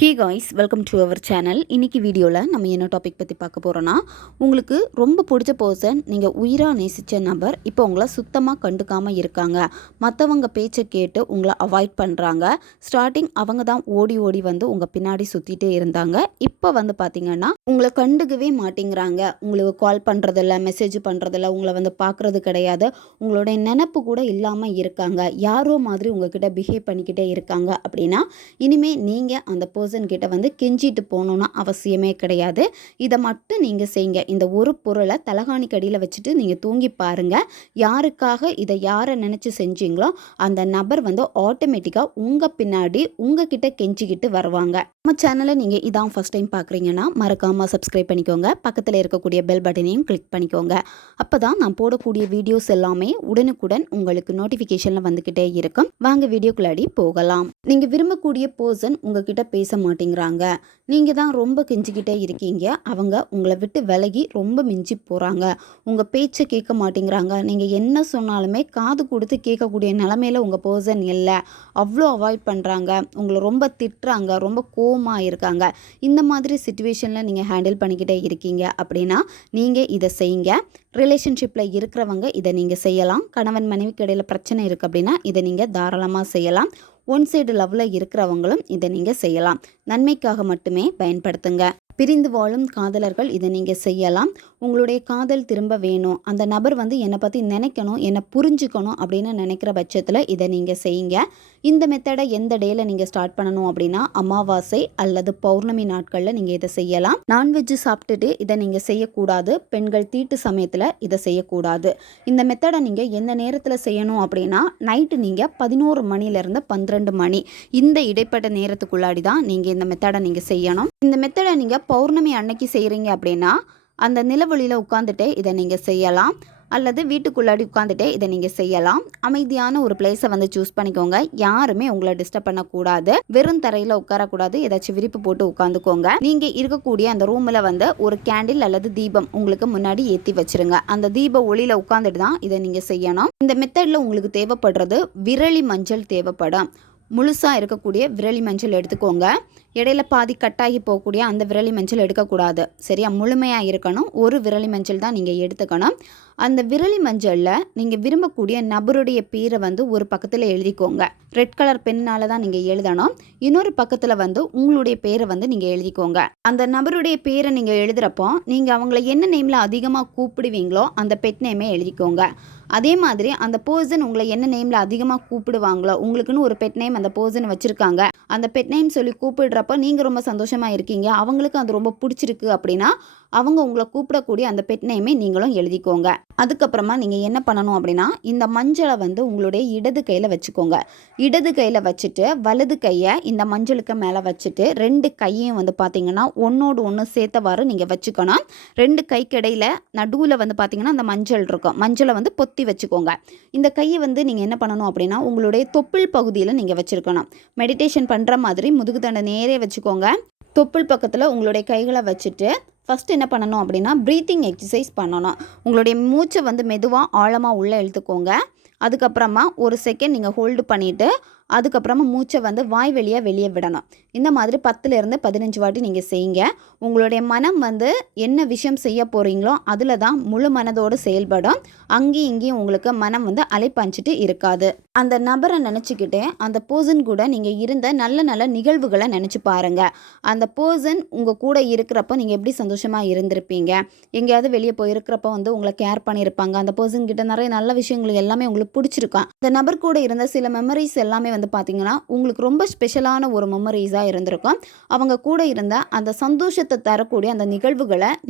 Hey guys, welcome to our channel. இன்றைக்கி வீடியோவில் நம்ம என்ன டாபிக் பற்றி பார்க்க போகிறோன்னா, உங்களுக்கு ரொம்ப பிடிச்ச பர்சன், நீங்கள் உயிராக நேசித்த நபர் இப்போ உங்களை சுத்தமாக கண்டுக்காமல் இருக்காங்க. மற்றவங்க பேச்சை கேட்டு உங்களை அவாய்ட் பண்ணுறாங்க. ஸ்டார்டிங் அவங்க தான் ஓடி ஓடி வந்து உங்கள் பின்னாடி சுற்றிட்டே இருந்தாங்க. இப்போ வந்து பார்த்திங்கன்னா உங்களை கண்டுக்கவே மாட்டேங்கிறாங்க. உங்களுக்கு கால் பண்ணுறதில்ல, மெசேஜ் பண்ணுறதில்ல, உங்களை வந்து பார்க்குறது கிடையாது. உங்களுடைய நினப்பு கூட இல்லாமல் இருக்காங்க. யாரோ மாதிரி உங்ககிட்ட பிஹேவ் பண்ணிக்கிட்டே இருக்காங்க. அப்படின்னா இனிமேல் நீங்கள் அந்த பர்சன் கிட்ட வந்து கெஞ்சிட்டு போகணுன்னு அவசியமே கிடையாது. இதை மட்டும் நீங்கள் செய்யுங்க. இந்த ஒரு பொருளை தலகாணிக்கு அடியில் வச்சுட்டு நீங்கள் தூங்கி பாருங்கள். யாருக்காக இதை யாரை நினச்சி செஞ்சீங்களோ அந்த நபர் வந்து ஆட்டோமேட்டிக்காக உங்கள் பின்னாடி உங்ககிட்ட கெஞ்சிக்கிட்டு வருவாங்க. நம்ம சேனலை நீங்கள் இதான் ஃபஸ்ட் டைம் பார்க்குறீங்கன்னா மறக்காமல் சப்ஸ்கிரைப் பண்ணிக்கோங்க. பக்கத்தில் இருக்கக்கூடிய பெல் பட்டனையும் கிளிக் பண்ணிக்கோங்க. அப்போ தான் நான் போடக்கூடிய வீடியோஸ் எல்லாமே உடனுக்குடன் உங்களுக்கு நோட்டிஃபிகேஷனில் வந்துக்கிட்டே இருக்கும். வாங்க வீடியோக்குள்ளாடி போகலாம். நீங்கள் விரும்பக்கூடிய பர்சன் உங்ககிட்ட பேச மாட்டேங்கிறாங்க. நீங்கள் தான் ரொம்ப கெஞ்சிக்கிட்டே இருக்கீங்க. அவங்க உங்களை விட்டு விலகி ரொம்ப மிஞ்சி போகிறாங்க. உங்கள் பேச்சை கேட்க மாட்டேங்கிறாங்க. நீங்கள் என்ன சொன்னாலுமே காது கொடுத்து கேட்கக்கூடிய நிலமையில உங்கள் பர்சன் இல்லை. அவ்வளோ அவாய்ட் பண்ணுறாங்க. உங்களை ரொம்ப திட்டுறாங்க. ரொம்ப கோவமாக இருக்காங்க. இந்த மாதிரி சிச்சுவேஷனில் நீங்கள் ஹேண்டில் பண்ணிக்கிட்டே இருக்கீங்க அப்படின்னா நீங்கள் இதை செய்யுங்க. ரிலேஷன்ஷிப்பில் இருக்கிறவங்க இதை நீங்கள் செய்யலாம். கணவன் மனைவிக்கு இடையில் பிரச்சனை இருக்குது அப்படின்னா இதை நீங்கள் தாராளமாக செய்யலாம். ஒன் சைடு லவ்வில் இருக்கிறவங்களும் இதை நீங்கள் செய்யலாம். நன்மைக்காக மட்டுமே பயன்படுத்துங்க. பிரிந்து வாழும் காதலர்கள் இதை நீங்கள் செய்யலாம். உங்களுடைய காதல் திரும்ப வேணும், அந்த நபர் வந்து என்னை பற்றி நினைக்கணும், என்னை புரிஞ்சுக்கணும் அப்படின்னு நினைக்கிற பட்சத்தில் இதை நீங்கள் செய்யுங்க. இந்த மெத்தடை எந்த டேயில் நீங்கள் ஸ்டார்ட் பண்ணணும் அப்படின்னா அமாவாசை அல்லது பௌர்ணமி நாட்களில் நீங்கள் இதை செய்யலாம். நான்வெஜ்ஜு சாப்பிட்டுட்டு இதை நீங்கள் செய்யக்கூடாது. பெண்கள் தீட்டு சமயத்தில் இதை செய்யக்கூடாது. இந்த மெத்தடை நீங்கள் எந்த நேரத்தில் செய்யணும் அப்படின்னா நைட்டு நீங்கள் 11 மணிலேருந்து 12 மணி இந்த இடைப்பட்ட நேரத்துக்குள்ளாடி தான் நீங்கள் இந்த மெத்தடை நீங்கள் செய்யணும். இந்த மெத்தடை நீங்கள் பௌர்ணமி அன்னைக்கு செய்கிறீங்க அப்படின்னா அந்த நிலவொளியில் உட்காந்துட்டே இதை நீங்கள் செய்யலாம். அல்லது வீட்டுக்குள்ளாடி உட்காந்துட்டே இதை நீங்கள் செய்யலாம். அமைதியான ஒரு பிளேஸை வந்து சூஸ் பண்ணிக்கோங்க. யாருமே உங்களை டிஸ்டர்ப் பண்ணக்கூடாது. வெறும் தரையில் உட்காரக்கூடாது. ஏதாச்சும் விரிப்பு போட்டு உட்காந்துக்கோங்க. நீங்கள் இருக்கக்கூடிய அந்த ரூமில் வந்து ஒரு கேண்டில் அல்லது தீபம் உங்களுக்கு முன்னாடி ஏற்றி வச்சிருங்க. அந்த தீப ஒளியில் உட்காந்துட்டு தான் இதை நீங்கள் செய்யணும். இந்த மெத்தடில் உங்களுக்கு தேவைப்படுறது விரலி மஞ்சள் தேவைப்படும். முழுசாக இருக்கக்கூடிய விரலி மஞ்சள் எடுத்துக்கோங்க. இடையில பாதி கட்டாகி போகக்கூடிய அந்த விரலி மஞ்சள் எடுக்கக்கூடாது. சரியா? முழுமையாக இருக்கணும். ஒரு விரலி மஞ்சள் தான் நீங்கள் எடுத்துக்கணும். அந்த விரலி மஞ்சளில் நீங்கள் விரும்பக்கூடிய நபருடைய பேரை வந்து ஒரு பக்கத்தில் எழுதிக்கோங்க. ரெட் கலர் பெண்ணால் தான் நீங்கள் எழுதணும். இன்னொரு பக்கத்தில் வந்து உங்களுடைய பேரை வந்து நீங்கள் எழுதிக்கோங்க. அந்த நபருடைய பேரை நீங்கள் எழுதுகிறப்போ நீங்கள் அவங்கள என்ன நேமில் அதிகமாக கூப்பிடுவீங்களோ அந்த பெட் நேமே எழுதிக்கோங்க. அதே மாதிரி அந்த பர்சன் உங்களை என்ன நேமில் அதிகமாக கூப்பிடுவாங்களோ, உங்களுக்குன்னு ஒரு பெட் நேம் அந்த பர்சன் வச்சுருக்காங்க, அந்த பெட் நேம் சொல்லி கூப்பிடுறப்போ நீங்கள் ரொம்ப சந்தோஷமாக இருக்கீங்க, அவங்களுக்கு அது ரொம்ப பிடிச்சிருக்கு அப்படின்னா அவங்க உங்களை கூப்பிடக்கூடிய அந்த பெட் நேமே நீங்களும் எழுதிக்கோங்க. அதுக்கப்புறமா நீங்கள் என்ன பண்ணணும் அப்படின்னா இந்த மஞ்சளை வந்து உங்களுடைய இடது கையில் வச்சுக்கோங்க. இடது கையில் வச்சுட்டு வலது கையை இந்த மஞ்சளுக்கு மேலே வச்சுட்டு 2 கையையும் வந்து பார்த்தீங்கன்னா ஒன்றோடு ஒன்று சேர்த்தவாறு நீங்கள் வச்சுக்கணும். 2 கைக்கு இடையில் நடுவில் வந்து பார்த்தீங்கன்னா அந்த மஞ்சள் இருக்கும். மஞ்சளை வந்து பொத்தி வச்சுக்கோங்க. இந்த கையை வந்து நீங்கள் என்ன பண்ணணும் அப்படின்னா உங்களுடைய தொப்புள் பகுதியில் நீங்கள் வச்சுருக்கணும். மெடிடேஷன் பண்ணுற மாதிரி முதுகு தண்டை நேரே வச்சுக்கோங்க. தொப்புள் பக்கத்தில் உங்களுடைய கைகளை வச்சுட்டு ஃபஸ்ட்டு என்ன பண்ணணும் அப்படின்னா ப்ரீத்திங் எக்ஸசைஸ் பண்ணணும். உங்களுடைய மூச்சை வந்து மெதுவாக ஆழமாக உள்ளே இழுத்துக்கோங்க. அதுக்கப்புறமா ஒரு செகண்ட் நீங்கள் ஹோல்டு பண்ணிவிட்டு அதுக்கப்புறமா மூச்சை வந்து வாய் வழியாக வெளியே விடணும். இந்த மாதிரி 10லேருந்து 15 வாட்டி நீங்கள் செய்யுங்க. உங்களுடைய மனம் வந்து என்ன விஷயம் செய்ய போகிறீங்களோ அதில் தான் முழு மனதோடு செயல்படும். அங்கேயும் இங்கேயும் உங்களுக்கு மனம் வந்து அலைப்பாஞ்சிட்டு இருக்காது. அந்த நபரை நினச்சிக்கிட்டே அந்த பர்சன் கூட நீங்கள் இருந்த நல்ல நல்ல நிகழ்வுகளை நினச்சி பாருங்கள். அந்த பர்சன் உங்கள் கூட இருக்கிறப்போ நீங்கள் எப்படி சந்தோஷமாக இருந்திருப்பீங்க, எங்கேயாவது வெளியே போயிருக்கிறப்ப வந்து உங்களை கேர் பண்ணியிருப்பாங்க, அந்த பர்சன் கிட்ட நிறைய நல்ல விஷயங்கள் எல்லாமே உங்களுக்கு பிடிச்சிருக்கான். அந்த நபர் கூட இருந்த சில மெமரிஸ் எல்லாமே வந்து பார்த்தீங்கன்னா உங்களுக்கு ரொம்ப ஸ்பெஷலான ஒரு மெமரிஸாக இருந்திருக்கும். அவங்க கூட இருந்த அந்த சந்தோஷத்தை தரக்கூடிய அந்த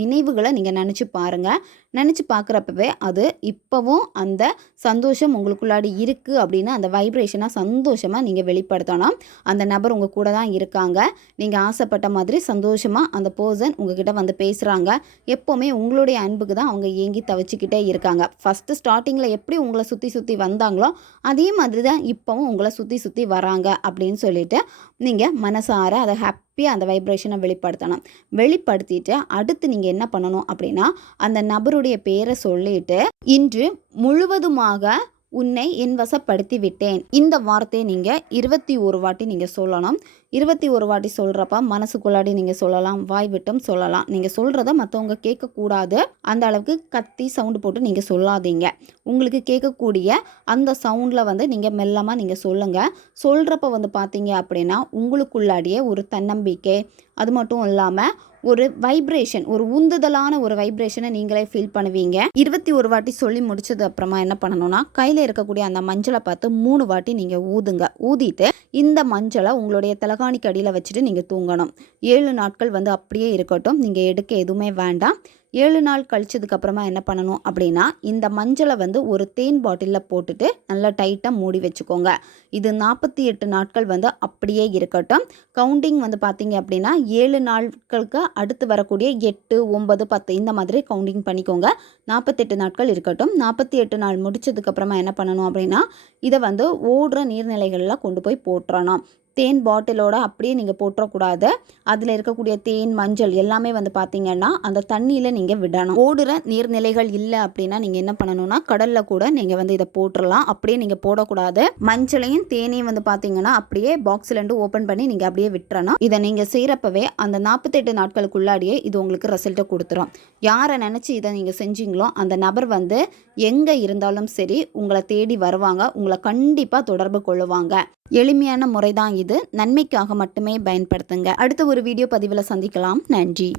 நினைவுகளை நீங்கள் நினச்சி பாருங்கள். நினச்சி பார்க்குறப்பவே அது இப்போவும் அந்த சந்தோஷம் உங்களுக்குள்ளாடி இருக்குது அப்படின்னு அந்த வைப்ரேஷனாக சந்தோஷமாக நீங்கள் வெளிப்படுத்தணும். அந்த நபர் உங்கள் கூட தான் இருக்காங்க. நீங்கள் ஆசைப்பட்ட மாதிரி சந்தோஷமாக அந்த பர்சன் உங்ககிட்ட வந்து பேசுகிறாங்க. எப்போவுமே உங்களுடைய அன்புக்கு தான் அவங்க ஏங்கி தவிச்சிக்கிட்டே இருக்காங்க. ஃபஸ்ட்டு ஸ்டார்டிங்கில் எப்படி உங்களை சுற்றி வந்தாங்களோ அதே மாதிரி தான் இப்போவும் உங்களை சுற்றி வராங்க அப்படின்னு சொல்லிட்டு நீங்கள் மனசார அதை ஹாப்பியாக அந்த வைப்ரேஷனை வெளிப்படுத்திட்டு அடுத்து நீங்கள் என்ன பண்ணணும் அப்படின்னா அந்த நபருடைய பேரை சொல்லிட்டு இன்று முழுவதுமாக உன்னை என் வசப்படுத்தி விட்டேன் இந்த வார்த்தையை நீங்கள் 21 வாட்டி நீங்கள் சொல்லணும். 21 வாட்டி சொல்கிறப்ப மனசுக்குள்ளாடி நீங்கள் சொல்லலாம், வாய் விட்டும் சொல்லலாம். நீங்கள் சொல்கிறத மற்றவங்க கேட்கக்கூடாது. அந்த அளவுக்கு கத்தி சவுண்டு போட்டு நீங்கள் சொல்லாதீங்க. உங்களுக்கு கேட்கக்கூடிய அந்த சவுண்டில் வந்து நீங்கள் மெல்லமாக நீங்கள் சொல்லுங்கள். சொல்கிறப்ப வந்து பார்த்தீங்க அப்படின்னா உங்களுக்குள்ளாடியே ஒரு தன்னம்பிக்கை, அது மட்டும் இல்லாமல் ஒரு வைப்ரேஷன், ஒரு உந்துதலான ஒரு வைப்ரேஷனை நீங்களே ஃபீல் பண்ணுவீங்க. 21 வாட்டி சொல்லி முடிச்சது அப்புறமா என்ன பண்ணணும்னா, கையில் இருக்கக்கூடிய அந்த மஞ்சளை பார்த்து 3 வாட்டி நீங்கள் ஊதுங்க. ஊதிட்டு இந்த மஞ்சளை உங்களுடைய தலகாணிக்கு அடியில் வச்சுட்டு நீங்கள் தூங்கணும். 7 நாட்கள் வந்து அப்படியே இருக்கட்டும். நீங்கள் எடுக்க எதுவுமே வேண்டாம். 7 நாள் கழிச்சதுக்கப்புறமா என்ன பண்ணணும் அப்படின்னா, இந்த மஞ்சளை வந்து ஒரு தேன் பாட்டிலில் போட்டுட்டு நல்லா டைட்டாக மூடி வச்சுக்கோங்க. இது 48 நாட்கள் வந்து அப்படியே இருக்கட்டும். கவுண்டிங் வந்து பார்த்தீங்க அப்படின்னா 7 நாட்களுக்கு அடுத்து வரக்கூடிய 8, 9, 10 இந்த மாதிரி கவுண்டிங் பண்ணிக்கோங்க. 48 நாட்கள் இருக்கட்டும். 48 நாள் முடிச்சதுக்கப்புறமா என்ன பண்ணணும் அப்படின்னா, இதை வந்து ஓடுற நீர்நிலைகளில் கொண்டு போய் போட்டுறணும். தேன் பாட்டிலோட அப்படியே நீங்கள் போட்டுறக்கூடாது. அதில் இருக்கக்கூடிய தேன், மஞ்சள் எல்லாமே வந்து பார்த்தீங்கன்னா அந்த தண்ணியில் நீங்கள் விடணும். ஓடுற நீர்நிலைகள் இல்லை அப்படின்னா நீங்கள் என்ன பண்ணணும்னா, கடலில் கூட நீங்கள் வந்து இதை போட்டுடலாம். அப்படியே நீங்கள் போடக்கூடாது. மஞ்சளையும் தேனையும் வந்து பார்த்தீங்கன்னா அப்படியே பாக்ஸ்லேருந்து ஓப்பன் பண்ணி நீங்கள் அப்படியே விட்டுறணும். இதை நீங்கள் செய்கிறப்பவே அந்த 48 நாட்களுக்குள்ளாடியே இது உங்களுக்கு ரிசல்ட்டை கொடுத்துரும். யாரை நினச்சி இதை நீங்கள் செஞ்சீங்களோ அந்த நபர் வந்து எங்கே இருந்தாலும் சரி உங்களை தேடி வருவாங்க. உங்களை கண்டிப்பாக தொடர்பு கொள்ளுவாங்க. எளிமையான முறை தான் இது. நன்மைக்காக மட்டுமே பயன்படுத்துங்க. அடுத்த ஒரு வீடியோ பதிவில் சந்திக்கலாம். நன்றி.